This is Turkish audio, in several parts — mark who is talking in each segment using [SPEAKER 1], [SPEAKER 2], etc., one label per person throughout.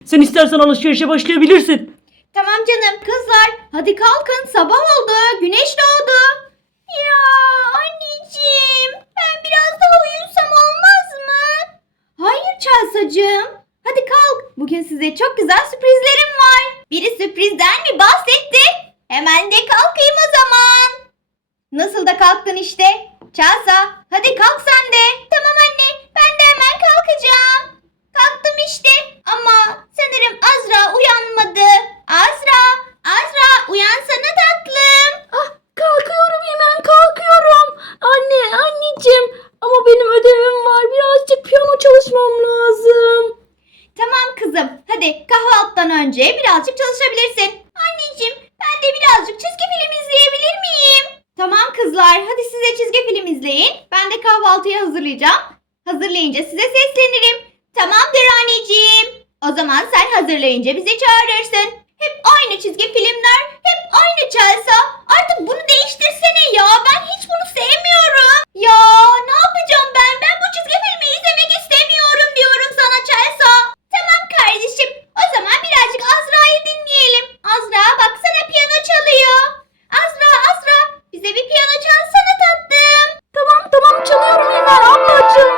[SPEAKER 1] Sen istersen alışverişe başlayabilirsin.
[SPEAKER 2] Tamam canım. Kızlar hadi kalkın, sabah oldu, güneş doğdu. Ya anneciğim, ben biraz daha uyusam olmaz mı? Hayır Çelsacığım. Hadi kalk. Bugün size çok güzel sürprizlerim var. Biri sürprizden mi bahsetti? Hemen de kalkayım o zaman. Nasıl da kalktın işte. Çelsa hadi kalk sen de. Tamam anne, ben de hemen kalkacağım. Kalktım işte ama sanırım Azra uyanmadı. Azra uyansana tatlım.
[SPEAKER 3] Ah, kalkıyorum, hemen kalkıyorum. Anneciğim, ama benim ödevim var. Birazcık piyano çalışmam lazım.
[SPEAKER 2] Tamam kızım, hadi kahvaltıdan önce birazcık çalışabilirsin. Anneciğim, ben de birazcık çizgi film izleyebilir miyim? Tamam kızlar, hadi size çizgi film izleyin. Ben de kahvaltıyı hazırlayacağım. Hazırlayınca size seslenirim. Tamamdır anneciğim. O zaman sen hazırlayınca bizi çağırırsın. Hep aynı çizgi filmler, hep aynı Chelsea. Artık bunu değiştirsene ya. Ben hiç bunu sevmiyorum. Ya ne yapacağım ben? Ben bu çizgi filmi izlemek istemiyorum diyorum sana Chelsea. Tamam kardeşim. O zaman birazcık Azra'yı dinleyelim. Azra baksana piyano çalıyor. Azra bize bir piyano çalsana tatlım.
[SPEAKER 3] Tamam, çalıyorum hemen ablacığım.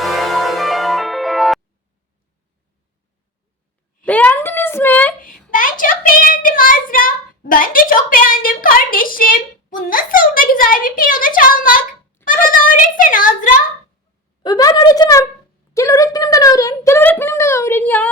[SPEAKER 3] Beğendiniz mi?
[SPEAKER 2] Ben çok beğendim Azra. Ben de çok beğendim kardeşim. Bu nasıl da güzel bir piyano çalmak. Bana da öğretsene Azra.
[SPEAKER 3] Ben öğretemem. Gel öğretmenimden öğren ya.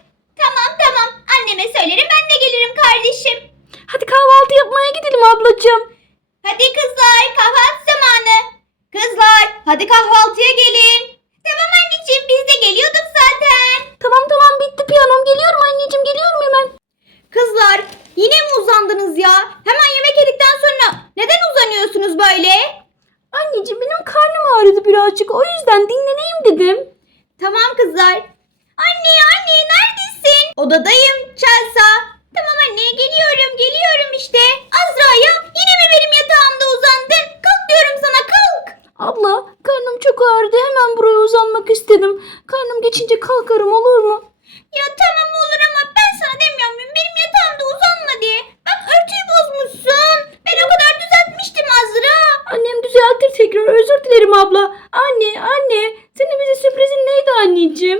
[SPEAKER 2] Tamam. Anneme söylerim, ben de gelirim kardeşim.
[SPEAKER 3] Hadi kahvaltı yapmaya gidelim ablacığım.
[SPEAKER 2] Hadi kızlar, kahvaltı zamanı. Kızlar hadi kahvaltıya gelin. Tamam anneciğim, biz de geliyorduk zaten.
[SPEAKER 3] Tamam, bitti piyanom. Geliyorum anneciğim, geliyorum hemen.
[SPEAKER 2] Kızlar yine mi uzandınız ya? Hemen yemek yedikten sonra neden uzanıyorsunuz böyle?
[SPEAKER 3] Anneciğim, benim karnım ağrıdı birazcık. O yüzden dinleneyim dedim.
[SPEAKER 2] Tamam kızlar. Anne neredesin? Odadayım Chelsea. Tamam anne, geliyorum işte. Azra ya, yine mi benim yatağımda uzandın? Kalk diyorum sana, kalk.
[SPEAKER 3] Abla, karnım çok ağrıdı. Hemen buraya uzanmak istedim. Karnım geçince kalkarım, olur mu?
[SPEAKER 2] Ya tamam olur ama ben sana demiyor muyum benim yatağımda uzanma diye. Bak örtüyü bozmuşsun. Ben o kadar düzeltmiştim Azra.
[SPEAKER 3] Annem düzeltir tekrar. Özür dilerim abla. Anne. Senin bize sürprizin neydi anneciğim?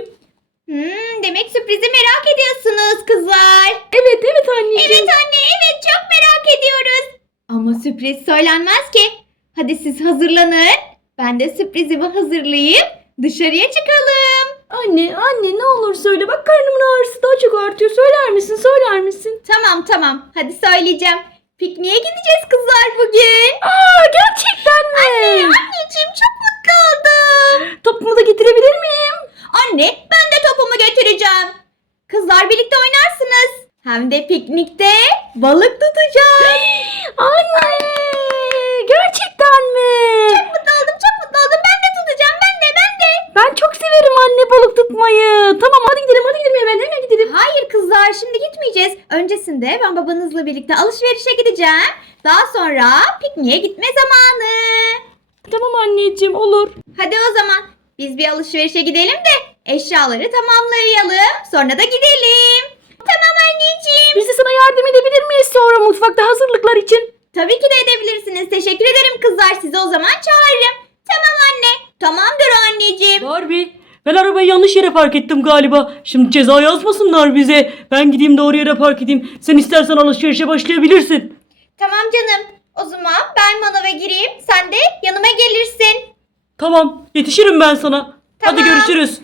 [SPEAKER 2] Demek sürprizi merak ediyorsunuz kızlar.
[SPEAKER 3] Evet anneciğim.
[SPEAKER 2] Evet anne, evet çok merak ediyoruz. Ama sürpriz söylenmez ki. Hadi siz hazırlanın. Ben de sürprizimi hazırlayıp dışarıya çıkalım.
[SPEAKER 3] Anne ne olur söyle. Bak, karnımın ağrısı daha çok artıyor. Söyler misin?
[SPEAKER 2] Tamam. Hadi söyleyeceğim. Pikniğe gideceğiz kızlar bugün.
[SPEAKER 3] Gerçekten mi?
[SPEAKER 2] Anneciğim çok mutlu oldum.
[SPEAKER 3] Topumu da getirebilir miyim?
[SPEAKER 2] Anne, ben de topumu getireceğim. Kızlar birlikte oynarsınız. Hem de piknikte balık tutacağız.
[SPEAKER 3] Anne! Gerçekten mi?
[SPEAKER 2] Çok mutlu oldum. Ben de tutacağım. Ben de.
[SPEAKER 3] Ben çok severim anne balık tutmayı. Tamam, hadi gidelim hemen gidelim.
[SPEAKER 2] Hayır kızlar, şimdi gitmeyeceğiz. Öncesinde ben babanızla birlikte alışverişe gideceğim. Daha sonra pikniğe gitme zamanı.
[SPEAKER 3] Tamam anneciğim, olur.
[SPEAKER 2] Hadi o zaman biz bir alışverişe gidelim de eşyaları tamamlayalım. Sonra da gidelim. Tamam anneciğim.
[SPEAKER 3] Biz de sana yardım edebilir miyiz sonra mutfakta hazırlıklar için?
[SPEAKER 2] Tabii ki de edebilirsiniz. Teşekkür ederim kızlar. Sizi o zaman çağırırım. Tamam anne. Tamamdır anneciğim.
[SPEAKER 1] Barbie, ben arabayı yanlış yere park ettim galiba. Şimdi ceza yazmasınlar bize. Ben gideyim doğru yere park edeyim. Sen istersen alışverişe başlayabilirsin.
[SPEAKER 2] Tamam canım. O zaman ben manava gireyim. Sen de yanıma gelirsin.
[SPEAKER 1] Tamam, yetişirim ben sana. Hadi
[SPEAKER 2] Tamam.
[SPEAKER 1] görüşürüz.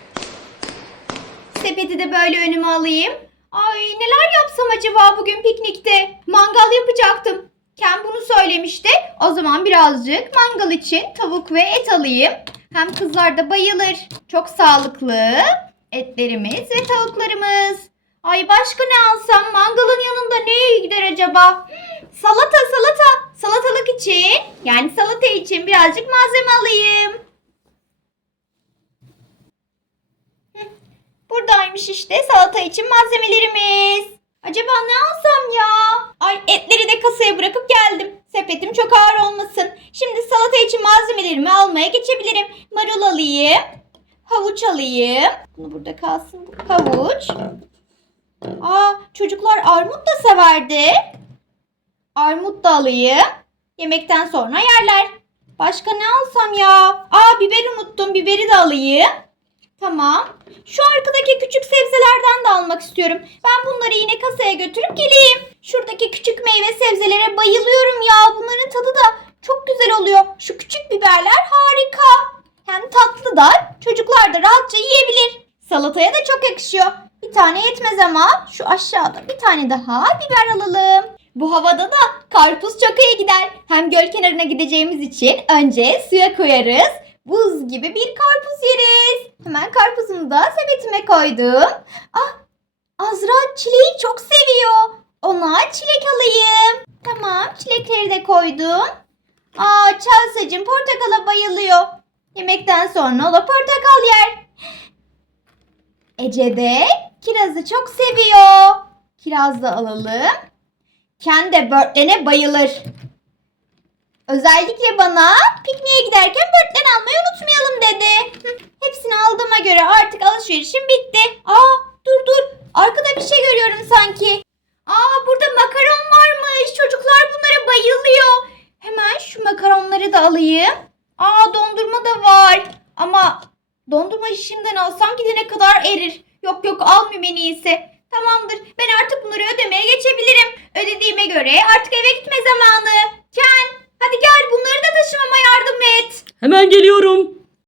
[SPEAKER 2] Sepeti de böyle önüme alayım. Ay neler yapsam acaba bugün piknikte? Mangal yapacaktım. Ken bunu söylemişti. O zaman birazcık mangal için tavuk ve et alayım. Hem kızlar da bayılır. Çok sağlıklı etlerimiz ve tavuklarımız. Ay başka ne alsam? Mangalın yanında neye gider acaba? Salata. Salatalık için, yani salata için birazcık malzeme alayım. Buradaymış işte salata için malzemelerimiz. Acaba ne alsam ya? Ay etleri de kasaya bırakıp geldim. Sepetim çok ağır olmasın. Şimdi salata için malzemelerimi almaya geçebilirim. Marul alayım. Havuç alayım. Bunu burada kalsın bu havuç. Çocuklar armut da severdi. Armut da alayım. Yemekten sonra yerler. Başka ne alsam ya? Biber unuttum. Biberi de alayım. Tamam. Şu arkadaki küçük sebzelerden de almak istiyorum. Ben bunları yine kasaya götürüp geleyim. Şuradaki küçük meyve sebzelere bayılıyorum ya. Bunların tadı da çok güzel oluyor. Şu küçük biberler harika. Hem tatlı da çocuklar da rahatça yiyebilir. Salataya da çok yakışıyor. Bir tane yetmez ama şu aşağıda bir tane daha biber alalım. Bu havada da karpuz çok iyi gider. Hem göl kenarına gideceğimiz için önce suya koyarız. Buz gibi bir karpuz yeriz. Hemen karpuzumu da sepetime koydum. Azra çileği çok seviyor. Ona çilek alayım. Tamam, çilekleri de koydum. Chelsea'cim portakala bayılıyor. Yemekten sonra o da portakal yer. Ece de kirazı çok seviyor. Kiraz da alalım. Ken de böğürtlene bayılır. Özellikle bana pikniğe giderken böğürtlen almayı unutmayalım dedi. Hepsini aldığıma göre artık alışverişim bitti. Dur. Arkada bir şey görüyorum sanki. Burada makaron varmış. Çocuklar bunlara bayılıyor. Hemen şu makaronları da alayım. Dondurma da var. Ama dondurmayı şimdiden alsam gidene kadar erir. Yok almayayım en iyisi. Tamamdır. Ben artık bunları ödemeye geçebilirim. Ödediğime göre artık eve gitme zamanı. Ken, hadi gel bunları da taşımama yardım et.
[SPEAKER 1] Hemen geliyorum.